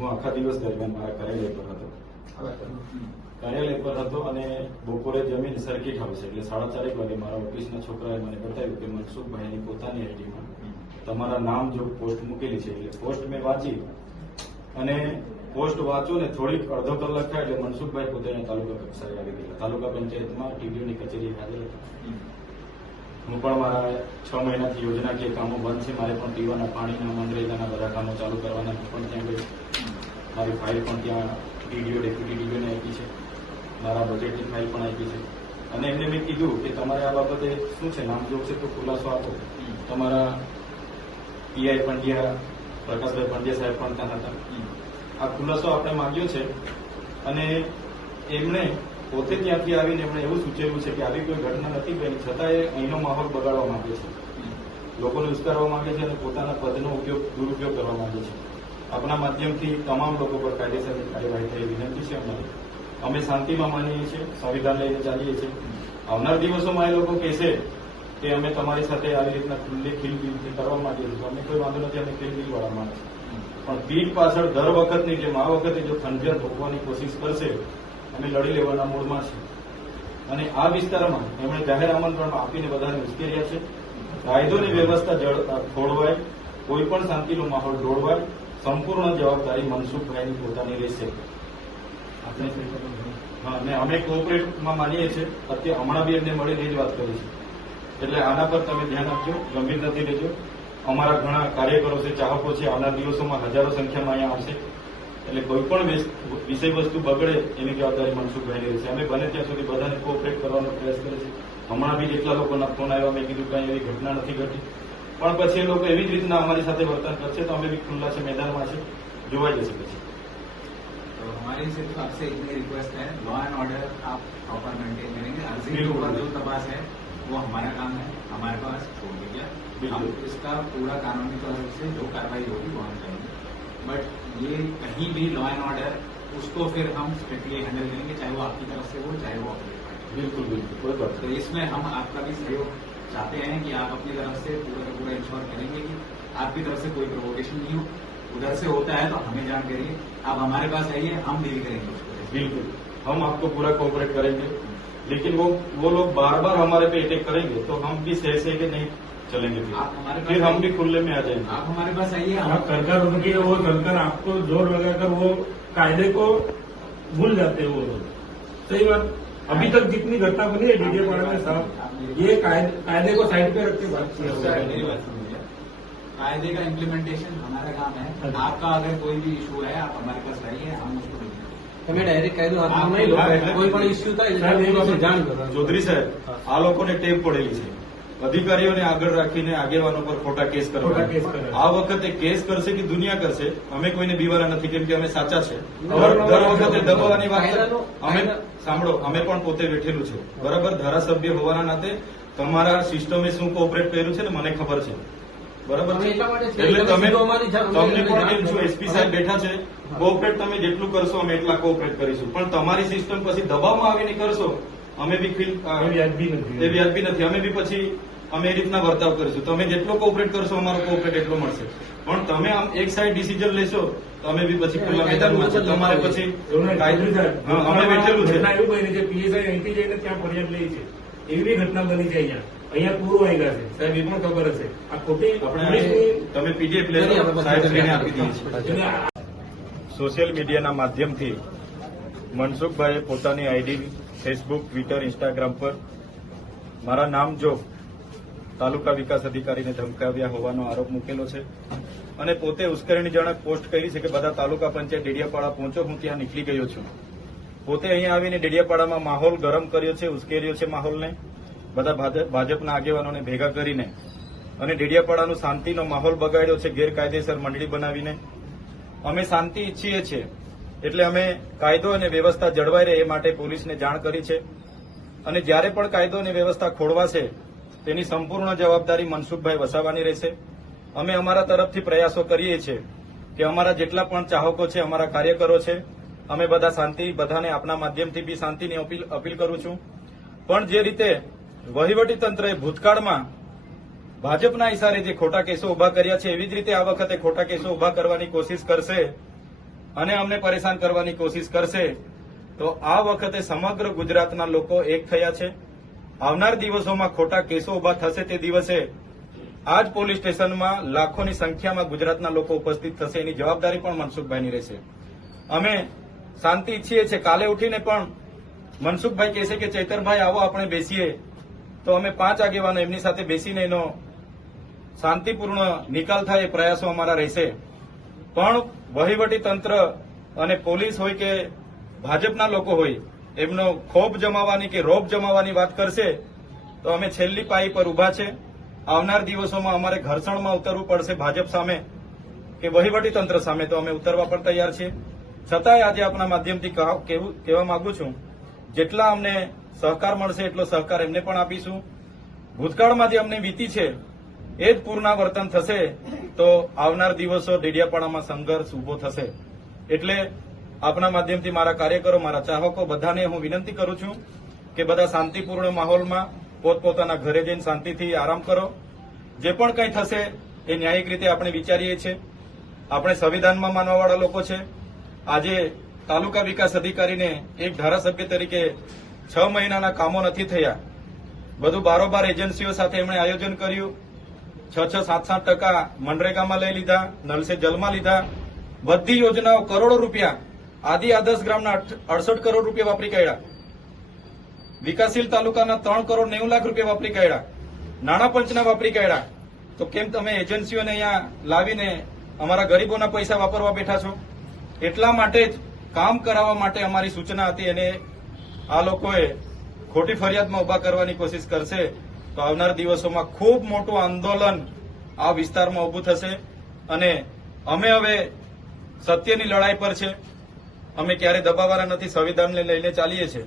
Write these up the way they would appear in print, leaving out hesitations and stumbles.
હું આખા દિવસ દરમિયાન મારા કાર્યાલય પર હતો અને બપોરે જમીન સરખી ખાવ છે એટલે 4:30 વાગે મારા ઓફિસના છોકરાએ મને બતાવ્યું કે મનસુખભાઈની પોતાની આઈડીમાં તમારા નામ જો પોસ્ટ મૂકેલી છે એટલે પોસ્ટ મેં વાંચી અને પોસ્ટ વાંચો ને થોડીક અડધો કલાક થાય એટલે મનસુખભાઈ પોતે તાલુકા કક્ષાએ આવી ગયા. તાલુકા પંચાયતમાં ટીડીઓની કચેરી હાજર હતા. હું પણ મારા 6 મહિનાથી યોજનાકીય કામો બંધ છે. મારે પણ પીવાના પાણીના મનરેગાના બધા કામો ચાલુ કરવાના પણ ત્યાં ગઈ. મારી ફાઇલ પણ ત્યાં ટીડીઓ ડેપ્યુટી ટીડીઓને આપી છે. મારા બજેટની ફાઇલ પણ આપી છે અને એમને મેં કીધું કે તમારે આ બાબતે શું છે નામજોગ છે તો ખુલાસો આપો. તમારા પીઆઈ પંડ્યા પ્રકાશભાઈ પંડ્યા સાહેબ પણ ત્યાં હતા. આ ખુલાસો આપણે માંગ્યો છે અને એમણે પોતે ત્યાંથી આવીને એમણે એવું સૂચવ્યું છે કે આવી કોઈ ઘટના નથી બની છતાં એ અહીંનો માહોલ બગાડવા માંગે છે, લોકોને ઉશ્કેરવા માંગે છે અને પોતાના પદનો દુરુપયોગ કરવા માંગે છે. આપણા માધ્યમથી તમામ લોકો પર કાયદેસરની કાર્યવાહી થઈ વિનંતી છે. અમે શાંતિમાં માનીએ છીએ, સંવિધાન લઈને ચાલીએ છીએ. આવનાર દિવસોમાં એ લોકો કહેશે કે અમે તમારી સાથે આવી રીતના ખુલ્લી ખીલબીલથી કરવા માંગીએ છીએ, અમે કોઈ વાંધો નથી, અમે ખીલબીલ વાળા માણસ. પણ પીઠ પાછળ દર વખતની જેમ આ વખતે જો ખંજર ભોગવાની કોશિશ કરશે અમે લડી લેવાના મૂડમાં છે. અને આ વિસ્તારમાં એમણે જાહેર આમંત્રણ આપીને બધાને ઉશ્કેર્યા છે. કાયદોની વ્યવસ્થા ખોળવાય, કોઈ પણ શાંતિનો માહોલ દોડવાય, સંપૂર્ણ જવાબદારી મનસુખભાઈની પોતાની રહેશે. અને અમે કોઓપરેટમાં માનીએ છીએ. અત્યારે હમણાં બી એમને મળીને એ જ વાત કરી છે. એટલે આના પર તમે ધ્યાન આપજો, ગંભીરતાથી લેજો. અમારા ઘણા કાર્યકરો છે, ચાહકો છે, આવનાર દિવસોમાં હજારો સંખ્યામાં અહીંયા આવશે. એટલે કોઈ પણ વિષય વસ્તુ બગડે એની જવાબદારી મનસુખભાઈની રહેશે. અમે બને ત્યાં સુધી બધાને કોઓપરેટ કરવાનો પ્રયાસ કરીએ છીએ. હમણાં બી જેટલા લોકોના ફોન આવ્યા મેં કીધું કઈ એવી ઘટના નથી ઘટી, પણ પછી એ લોકો એવી જ રીતના અમારી સાથે વર્તન કરશે તો અમે બી ખુલ્લા છે, मैदाનમાં છે, જોવાઈ જશે પછી. तो हमारी सिर्फ आपसे इतनी रिक्वेस्ट है, लॉ एंड ऑर्डर आप प्रॉपर मेंटेन करेंगे. अर्जी के ऊपर जो तपास है वो हमारा काम है, हमारे पास छोड़ दीजिए. हम इसका पूरा कानूनी तौर से जो कार्रवाई होगी वो हम करेंगे. बट ये कहीं भी लॉ एंड ऑर्डर उसको फिर हम स्ट्रिक्टली हैंडल करेंगे, चाहे वो आपकी तरफ से हो चाहे वो अपनी तरफ से. बिल्कुल बिल्कुल कोई बात तो इसमें हम आपका भी सहयोग चाहते हैं कि आप अपनी तरफ से पूरा का पूरा इंश्योर करेंगे कि आपकी तरफ से कोई प्रोवोकेशन नहीं हो. उधर से होता है तो हमें जान करिए, आप हमारे पास आइए, हम डील करेंगे उसको. बिल्कुल हम आपको पूरा कोऑपरेट करेंगे, लेकिन वो लोग बार बार हमारे पे अटैक करेंगे तो हम भी सह के नहीं चलेंगे. आप हमारे फिर हम भी खुले में आ जाएंगे. आप हमारे पास आइए. आप कर उनके वो सरकार आपको जोर लगाकर वो कायदे को भूल जाते हैं वो लोग. सही बात. अभी तक जितनी घटना बनी है डीडीएपाड़ा में साहब, ये कायदे को साइड पे रख के बात किया. कायदे का इम्प्लीमेंटेशन हमारा काम है. आपका अगर कोई भी इशू है आप हमारे पास आइए, हम उसको તમે ડાયરેક્ટ કાયદો હાથમાં નહીં લો. કોઈ પણ ઇસ્યુ થાય એટલે જાણ કરો. ચૌધરી સાહેબ, આ લોકોને ટેપ પડેલી છે અધિકારીઓને આગળ રાખીને આગેવાનો પર ખોટા કેસ કરવા. આ વખતે કેસ કરશે કે દુનિયા કરશે, અમે કોઈને બીવાના નથી, કેમ કે અમે સાચા છે. દર વખતે દબાવવાની વાત અમે સાંભળો, અમે પણ પોતે વેઠેલું છે બરાબર. ધારાસભ્ય હોવાના નાતે તમારા સિસ્ટમે શું કોઓપરેટ કર્યું છે ને મને ખબર છે બરાબર છે. એટલે તમને પણ કેમ છો, એસપી સાહેબ બેઠા છે, કોઓપરેટ તમે જેટલું કરશો અમે એટલા કોઓપરેટ કરીશું. પણ તમારી સિસ્ટમ પછી દબાવમાં આવીને કરશો અમે બી વ્યાજબી નથી. અમે બી પછી અમે એ રીતના વર્તાવ કરીશું. તમે જેટલો કોઓપરેટ કરશો અમારો કોઓપરેટ એટલો મળશે. પણ તમે આમ એક સાઈડ ડિસિઝન લેશો તો અમે બી પછી ખુલ્લા મેદાનમાં છે. તમારે પછી અમે બેઠેલું છે. એવું બની છે પીએસઆઈ અહીંથી જઈને ત્યાં ફરિયાદ લઈ છે, એવી ઘટના બની છે. અહીંયા પૂરું આવી ગયા છે સાહેબ, એ પણ ખબર હશે. આ ખોટી આપણે તમે પીડીએફ લેજો, સાહેબશ્રીને આપી દઈએ છીએ. સોશિયલ મીડિયાના માધ્યમથી મનસુખભાઈએ પોતાની આઈડી ફેસબુક, ટ્વિટર, ઇન્સ્ટાગ્રામ પર મારા નામ જો તાલુકા વિકાસ અધિકારીને ધમકાવ્યા હોવાનો આરોપ મૂકેલો છે અને પોતે ઉશ્કેરણીજનક પોસ્ટ કરી છે કે બધા તાલુકા પંચાયત ડેડિયાપાડા પહોંચો, હું ત્યાં નીકળી ગયો છું. પોતે અહીંયા આવીને ડેડિયાપાડામાં માહોલ ગરમ કર્યો છે, ઉશ્કેર્યો છે માહોલને. બધા ભાજપના આગેવાનોને ભેગા કરીને અને ડેડિયાપાડાનું શાંતિનો માહોલ બગાડ્યો છે ગેરકાયદેસર મંડળી બનાવીને. અમે શાંતિ ઈચ્છીએ છીએ એટલે અમે કાયદો અને વ્યવસ્થા જળવાઈ રહે એ માટે પોલીસને જાણ કરી છે. અને જ્યારે પણ કાયદો અને વ્યવસ્થા ખોળવાશે તેની સંપૂર્ણ જવાબદારી મનસુખભાઈ વસાવવાની રહેશે. અમે અમારા તરફથી પ્રયાસો કરીએ છીએ કે અમારા જેટલા પણ ચાહકો છે, અમારા કાર્યકરો છે, અમે બધા શાંતિ, બધાને આપના માધ્યમથી બી શાંતિની અપીલ કરું છું. પણ જે રીતે વહીવટીતંત્રએ ભૂતકાળમાં ભાજપના ઇશારે જે ખોટા કેસો ઉભા કર્યા છે એવી જ રીતે આ વખતે ખોટા કેસો ઉભા કરવાની કોશિશ કરશે અને અમને પરેશાન કરવાની કોશિશ કરશે તો આ વખતે સમગ્ર ગુજરાતના લોકો એક થયા છે. આવનાર દિવસોમાં ખોટા કેસો ઉભા થશે તે દિવસે આ જ પોલીસ સ્ટેશનમાં લાખોની સંખ્યામાં ગુજરાતના લોકો ઉપસ્થિત થશે. એની જવાબદારી પણ મનસુખભાઈની રહેશે. અમે શાંતિ ઈચ્છીએ છીએ. કાલે ઉઠીને પણ મનસુખભાઈ કહેશે કે ચૈતરભાઈ આવો આપણે બેસીએ, તો અમે 5 આગેવાનો એમની સાથે બેસીને એનો શાંતિપૂર્ણ નિકાલ થાય એ પ્રયાસો અમારા રહેશે. પણ વહીવટી તંત્ર અને પોલીસ હોય કે ભાજપના લોકો હોય એમનો ખોફ જમાવવાની કે રોપ જમાવવાની વાત કરશે તો અમે છેલ્લી પાઈ પર ઉભા છે. આવનાર દિવસોમાં અમારે ઘર્ષણમાં ઉતરવું પડશે ભાજપ સામે કે વહીવટી તંત્ર સામે, તો અમે ઉતરવા પણ તૈયાર છીએ. છતાંય આજે આપના માધ્યમથી કહેવા માંગુ છું, જેટલા અમને સહકાર મળશે એટલો સહકાર એમને પણ આપીશું. ભૂતકાળમાં જે અમને વીતી છે એ જ પુનરાવર્તન થશે તો આવનાર દિવસો ડેડિયાપાડામાં સંઘર્ષ ઉભો થશે. એટલે આપના માધ્યમથી મારા કાર્યકરો, મારા ચાહકો બધાને હું વિનંતી કરું છું કે બધા શાંતિપૂર્ણ માહોલમાં પોતપોતાના ઘરે જઈને શાંતિથી આરામ કરો. જે પણ કંઈ થશે એ ન્યાયિક રીતે આપણે વિચારીએ છીએ. આપણે સંવિધાનમાં માનવાવાળા લોકો છે. આજે તાલુકા વિકાસ અધિકારીને એક ધારાસભ્ય તરીકે 6 મહિનાના કામો નથી થયા. બધું બારોબાર એજન્સીઓ સાથે એમણે આયોજન કર્યું. 6-7% મનરેગામાં લઈ લીધા, નલ સે જલમાં લીધા. બધી યોજનાઓ કરોડો રૂપિયા, આદિ આદર્શ ગ્રામના 68 કરોડ રૂપિયા વાપરી કાઢ્યા. વિકાસશીલ તાલુકાના 3 કરોડ 90 લાખ રૂપિયા વાપરી કાઢ્યા. નાણાં પંચના વાપરી કાઢ્યા. તો કેમ તમે એજન્સીઓને અહીંયા લાવીને અમારા ગરીબોના પૈસા વાપરવા બેઠા છો? એટલા માટે જ કામ કરાવવા માટે અમારી સૂચના હતી અને આ લોકોએ ખોટી ફરિયાદમાં ઉભા કરવાની કોશિશ કરશે તો આવનાર દિવસોમાં ખૂબ મોટું આંદોલન આ વિસ્તારમાં ઉભું થશે. અને અમે હવે સત્યની લડાઈ પર છે. અમે ક્યારે દબાવવાના નથી, સંવિધાનને લઈને ચાલીએ છીએ.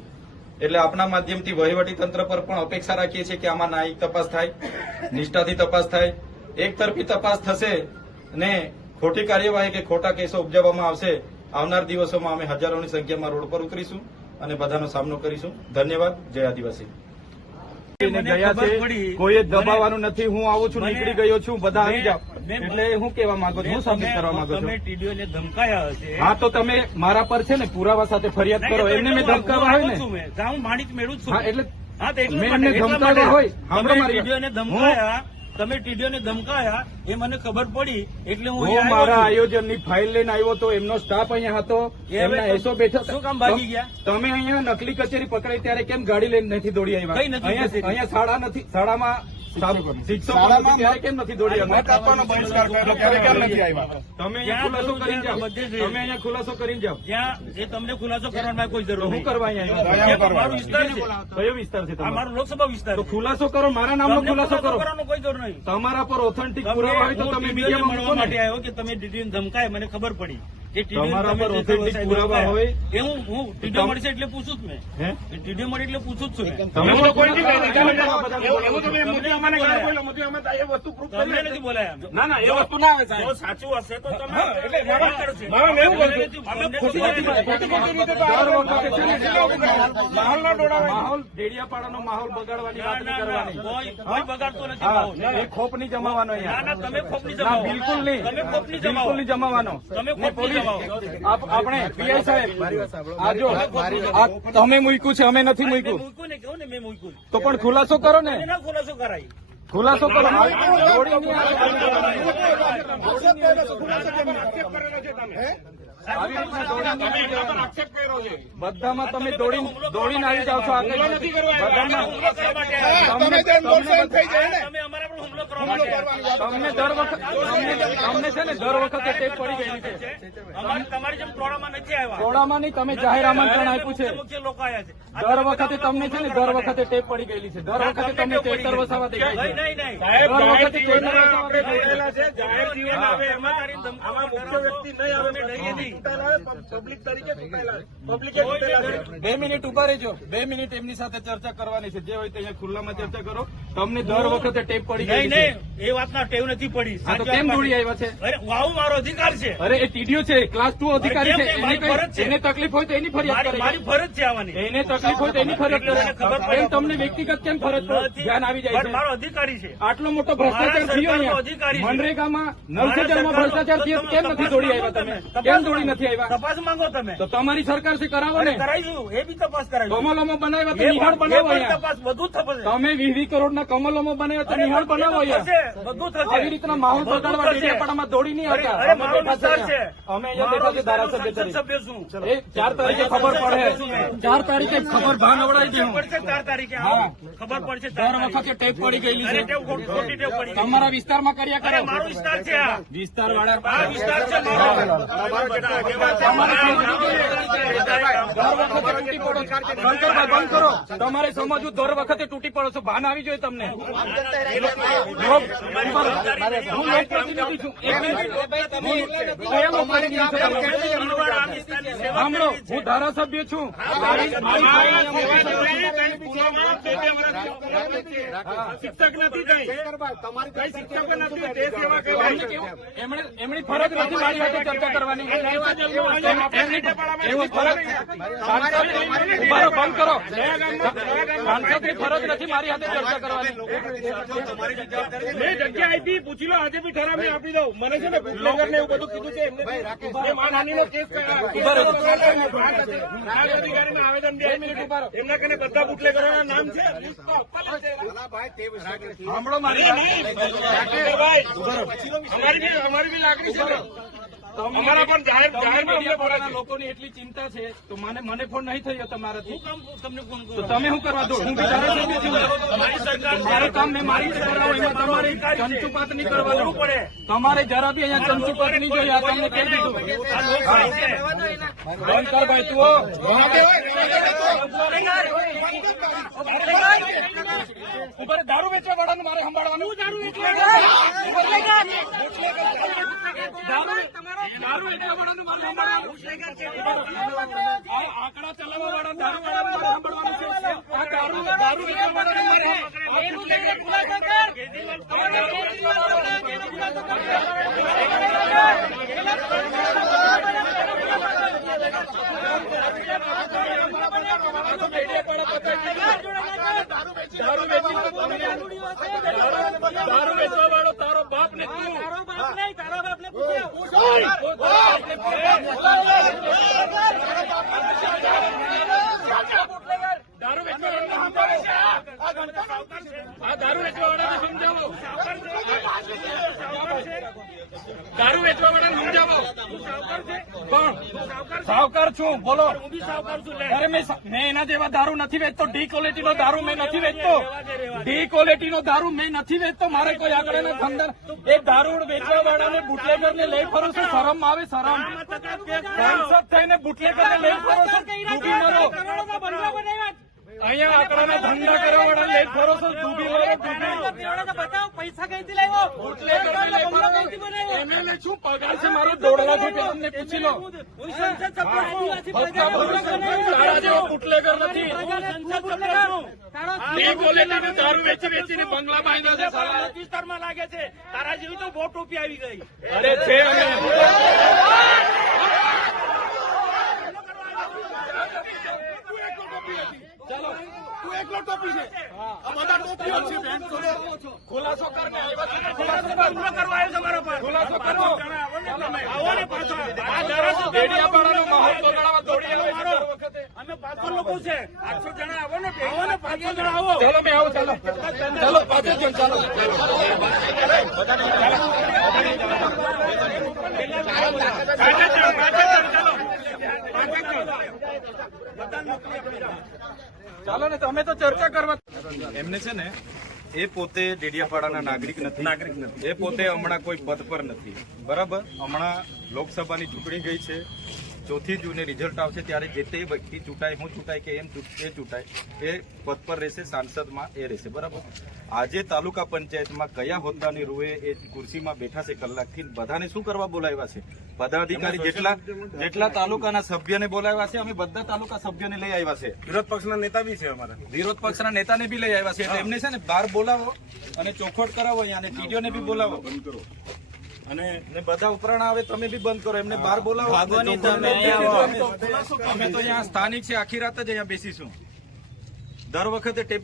એટલે આપના માધ્યમથી વહીવટી તંત્ર પર પણ અપેક્ષા રાખીએ છીએ કે આમાં ન્યાયિક તપાસ થાય, નિષ્ઠાથી તપાસ થાય. એકતરફી તપાસ થશે ને ખોટી કાર્યવાહી કે ખોટા કેસો ઉપજાવવામાં આવશે. આવનાર દિવસોમાં અમે હજારોની સંખ્યામાં રોડ પર ઉતરીશું અને બધાનો સામનો કરીશું. ધન્યવાદ. જય આદિવાસી. ગયા છે, કોઈ દબાવવાનું નથી. હું આવું છું, નીકળી ગયો છું, બધા આવી જાઓ. એટલે હું કહેવા માંગુ છું, હું સાબિત કરવા માંગુ છું. ટીડીઓને ધમકાયા હશે. હા, તો તમે મારા પર છે ને પુરાવા સાથે ફરિયાદ કરો. એમને મેં ધમકાવા હોય ને, હું માણિક મેળવું છું. હા, એટલે હા, તો એટલા મેં માટે- એમને એટલા ધમકાવ્યા માટે હોય. સાંભળો મારી વાત. ટીડીઓને ધમકાયા, તમે ટીડીઓને ધમકાયા એ મને ખબર પડી એટલે હું હું અહીંયા મારા આવ્યો છું. આયોજનની ફાઇલ લઈને આવ્યો તો એમનો સ્ટાફ અહીંયા હતો, એ હવે એમના એસો બેઠા શું કામ ભાગી ગયા? તમે અહીંયા નકલી કચેરી પકડાઈ ત્યારે કેમ ગાડી લઈને નથી દોડી આવ્યા? કઈ નથી અહીંયા કચેરી? અહીંયા શાળા નથી, શાળામાં શિક્ષકો નથી ત્યારે કેમ નથી દોડી આવ્યા? તમે અહીંયા ખુલાસો કરીને જાઓ. બધે જ. તમે અહીંયા ખુલાસો કરીને જાઓ. ત્યાં એ તમને ખુલાસો કરવાની કોઈ જરૂર તો હું નહીં. કરવા અહીંયા એ મારો વિસ્તાર છે. કયો વિસ્તાર છે આ તમારો? મારો લોકસભા વિસ્તાર તો છે. ખુલાસો કરો, મારા નામનો તમને ખુલાસો કરો. કરવાનો કોઈ જરૂર નહીં. તમારા પર ઓથેન્ટિક પુરાવા હોય તો હું તમે ટીડીઓને મીડિયામાં મળવા મૂકો માટે ને. આવ્યો કે તમે ટીડીઓને ધમકાય મને ખબર પડી કે ટીડીઓ તમારા તમે પર જે authentic સાહેબ પુરાવા ધમકાયા. હોય. એ હું ટીડીઓ મળશે એટલે પૂછું જ મેં. હે? ટીડીઓ મળી એટલે પૂછું જ છું મેં. તમે તો કોઈ નહીં કહી તમને નથી બોલાયા અમે. ના એ વસ્તુ ના આવે સાહેબ. જો સાચું હશે તો તમે એટલે મારા- કરશે. મારા એવું તમને બોલતું. નથી- અમને ખોટી તો રીતે માહોલ ના દોડાવે. માહોલ ડેડિયાપાડાનો માહોલ બગાડવાની ના, વાત ના, નહીં ના, કરવાની. કોઈ બગાડતો નથી હા, માહોલ. એ ખોપ નહીં જમાવાનો ના, અહીંયા. ના, તમે ખોપની ના, જમાવો. બિલકુલ નહીં. તમે ખોપની બિલકુલ જમાવો. નહીં જમાવાનો. તમે ને ખોપની પોલીસ- જમાવો. આપણે પીઆઈ સાહેબ આ જો આ તમે મૂક્યું છે, અમે નથી મેં મૂક્યું. મૂક્યું ને કહું ને મેં મૂક્યું. તો પણ ખુલાસો કરો ને, એના ખુલાસો કરાય. ખુલાસો કરો. દોડી નહીં આવી રીતના દોડીને નહીં જવાનું. બધામાં તમે દોડીને આવી જાવ છો. આગળ બધામાં હુમલો કરવા માટે આવ્યા. તમને તમે અમારા પર હુમલો કરવા માટે આવ્યા. તમને દર વખત તમને છે ને દર વખતે ટેપ પડી ગયેલી છે. તમારી જેમ ટોળામાં નથી આવ્યા. ટોળામાં નહીં, તમે જાહેર આમંત્રણ આપ્યું છે. મુખ્ય લોકો આવ્યા છે. દર વખતે તમને છે ને દર વખતે ટેપ પડી ગયેલી છે. દર વખતે તમને ચેતર વસાવા દેખાય છે. નહીં, નહીં, નહીં. સાહેબ, દર જાહેર વખતે ચેતર વસાવા દેખાય છે. જીવનમાં છે. જાહેર જીવન હા. આવે એમાં આમાં મુખ્ય વ્યક્તિ નહીં આવે. પબ્લિક તરીકે ચૂંટાયેલા છે. પબ્લિકે ચૂંટેલા છે. 2 મિનિટ ઉભા રહેજો. 2 મિનિટ એમની સાથે ચર્ચા કરવાની છે. જે હોય તે અહીંયા ખુલ્લામાં ચર્ચા કરો. તમને દર વખતે ટેપ પડી નહીં, ગયેલી છે. નહીં. એ વાતના ટેવ નથી પડી. હા, તો કેમ દોડી આવ્યા છે? અરે આવું મારો અધિકાર છે. અરે એ ટીડીઓ છે, ક્લાસ 2 અધિકારી છે. કેમ નહીં? મારી ફરજ છે. એને તકલીફ હોય તો એની ફરિયાદ કરે. મારી ફરજ છે આવવાની. એને તકલીફ હોય તો એની ફરજ એને ખબર કરે પડે. એમ તમને વ્યક્તિગત કેમ ફરજ પર નથી. ધ્યાન આવી જાય પણ છે? મારો અધિકારી છે. આટલો મોટો ભ્રષ્ટાચાર મારા થયો સરકારનો અધિકારી છે. મનરેગામાં નલ સે મારા જલમાં સરકારનો- ભ્રષ્ટાચાર થયો તો કેમ નથી દોડી આવ્યા તમે? કેમ દોડી નથી આવ્યા? તપાસ માંગો તમે. તો તમારી સરકાર છે, કરાવો અરે ને. કરાઈશું, એ બી તપાસ કરાઈશું. કમલોમાં બનાવ્યા તો એ નિહાળ પણ- બનાવો એ પણ અહીંયા. તપાસ બધું થશે. તમે 20 કરોડના કમલોમાં બનાવ્યા તો અરે નિહાળ બનાવો બધું અહીંયા. થશે, બધું થશે. આવી રીતના માહોલ બધું બગાડવા થશે. ડેડિયાપાડામાં દોડી નહીં આવતા. અરે અમે મારો બેઠા વિસ્તાર છે છે. અહીંયા. અમે અહીંયા બેઠા છે ધારાસભ્ય સંસદ તરીકે. સભ્ય છું. એ 4 તારીખે ખબર પડે. 4 તારીખે ખબર ભાન અવડાવી દે હું. પડશે 4 તારીખે. હા. ખબર પડશે 4 દર તારીખે. વખતે ટેપ પડી ગયેલી અરે છે. ટેવ ખોટી ટેવ પડી ગઈ. તમારા વિસ્તારમાં કર્યા અરે કરો. મારો વિસ્તાર છે આ. વિસ્તાર વાળા આ વિસ્તાર છે મારો. શંકરભાઈ બંધ કરો. તમારે સમજવું દર વખતે તૂટી પડો છો. ભાન આવી જોઈએ તમને. હું લોકપ્રતિનિધિ છું. એક મિનિટ. કયા લોકપ્રતિનિધિ છો તમે? સાંભળો, હું ધારાસભ્ય છું. મારી ફાઇલ શિક્ષક નથી કઈ શિક્ષક નથી તે સેવા એમની ફરજ નથી મારી સાથે ચર્ચા કરવાની. એમની ફરજ ઉભારો, બંધ કરો. સાંસદની ફરજ નથી મારી સાથે ચર્ચા કરવાની. મેં જગ્યા આપી, પૂછી લો, આજે બી ઠરાવ નહીં આપી દઉં. મને છે ને બુટલેગર ને એવું બધું કીધું છે એમને. એ માનહાનિનો કેસ અધિકારીમાં આવેદન બી આપ્યું છે. એમના કને બધા બુટલેગરોના નામ છે. સાંભળો મારી અમારી બી લાગણી છે. અમારા પણ જાહેરમાં લોકોની એટલી ચિંતા છે તો મને ફોન નહીં થયો તમારાથી. તમને ફોન તો તમે શું કરવા દો? હું બી ધારાસભ્ય છું. મારું કામ મેં મારી રીતે કરાવું. એમાં તમારે ચંચુપાત નહીં કરવાનું પડે. તમારે જરા બી અહીંયા ચંચુપાત નહીં જોઈએ. આ તમને કહી દીધું. આ લોકશાહી છે. બંધ કર ભાઈ તું. ઉપર દારૂ વેચવા વાળાનું મારે સંભાળવાનું. દારૂ વેચવા વાળાનું મારે સંભાળવાનું. આ આંકડા ચલાવવા વાળા દારૂ વાળાનું મારે સંભાળવાનું છે. આ દારૂ વેચવા વાળાનું મારે દારૂ વેચવા વાળો તારો બાપ ને તું. દારૂ વેચવા વાળાને સમજાવો. આ દારૂ વેચવા વાળાને સમજાવો. દારૂ વેચવા વાળાને સમજાવો. કોણ? સાવકાર છું. બોલો. અરે મેં એના જેવા દારૂ નથી વેચતો. ડી ક્વોલિટીનો દારૂ મેં નથી વેચતો. ડી ક્વોલિટીનો દારૂ મેં નથી વેચતો. મારે કોઈ આગળ ધંધા એ દારૂ વેચવા વાળાને બુટલેગર ને લઈ ફરો છો. શરમ આવે? શરમ? સાંસદ થઈને બુટલેગર ને લઈ ફરો છો. ડૂબી મરો. અહીંયા આંકડાના ધંધા કરવા વાળા લઈ ફરો છો. ડૂબી મરો. પૈસા કઈથી લાવ્યો? એમએલએ શું પગાર છે મારો? 1.5 લાખ રૂપિયા તમને પૂછી લો. તારા જેવો બુટલેગર નથી. ડી ક્વોલિટીનો દારૂ વેચીને બંગલા બાંધ્યા છે સાલા. વિસ્તારમાં લાગે છે. તારા જેવી તો બહુ ટોપી આવી ગઈ. અરે છે અમે. ચાલો તું એકલો ટોપી છે. આ બધા ટોપીઓ છે. ખુલાસો કરીને આવ્યા છે. ખુલાસો હુમલો કરવા આવ્યો છે મારા પર. ખુલાસો કરો. આવો ને પાછો. આ ડેડિયાપાડાનો માહોલ બગાડવા દોડી આવ્યો છે દર વખતે. અમે 500 લોકો છે. 800 જણા આવો ને 500 જણા આવો. ચાલો મેં આવું. ચાલો ચાલો પાછળ જો. ચાલો ચાલો ને તમે તો ચર્ચા કરવા. એમને છે ને એ પોતે ડેડિયાપાડાના નાગરિક નથી. એ પોતે હમણાં કોઈ પદ પર નથી. બરાબર. હમણાં લોકસભાની ચૂંટણી ગઈ છે. 4 જૂને રિઝલ્ટ આવશે ત્યારે જે તે વ્યક્તિ ચૂંટાય, હું ચૂંટાય કે એ ચૂંટાય એ પદ પર રહેશે. સાંસદમાં એ રહેશે. બરાબર. આજે તાલુકા પંચાયતમાં કયા હોદ્દાની રૂએ એ ખુરશીમાં બેઠા છે કલાકથી, બધાને શું કરવા બોલાવ્યા છે? પદાધિકારી જેટલા તાલુકાના સભ્યને બોલાવ્યા છે. અમે બધા તાલુકા સભ્યોને લઈ આવ્યા છે. વિરોધ પક્ષના નેતા બી છે અમારા. વિરોધ પક્ષના નેતાને બી લઈ આવ્યા છે. એટલે એમને છે ને બહાર બોલાવો અને ચોખવટ કરાવો અહીંયા, અને ટીડીઓને બી બોલાવો. અને બધા ઉપરાણા આવે તમે બી બંધ કરો, એમને બહાર બોલાવો. ભાગોની તમે અહીંયા આવો. અમે તો અહીંયા સ્થાનિક છે, આખી રાત જ અહીંયા બેસીશું. દર વખતે ટેપ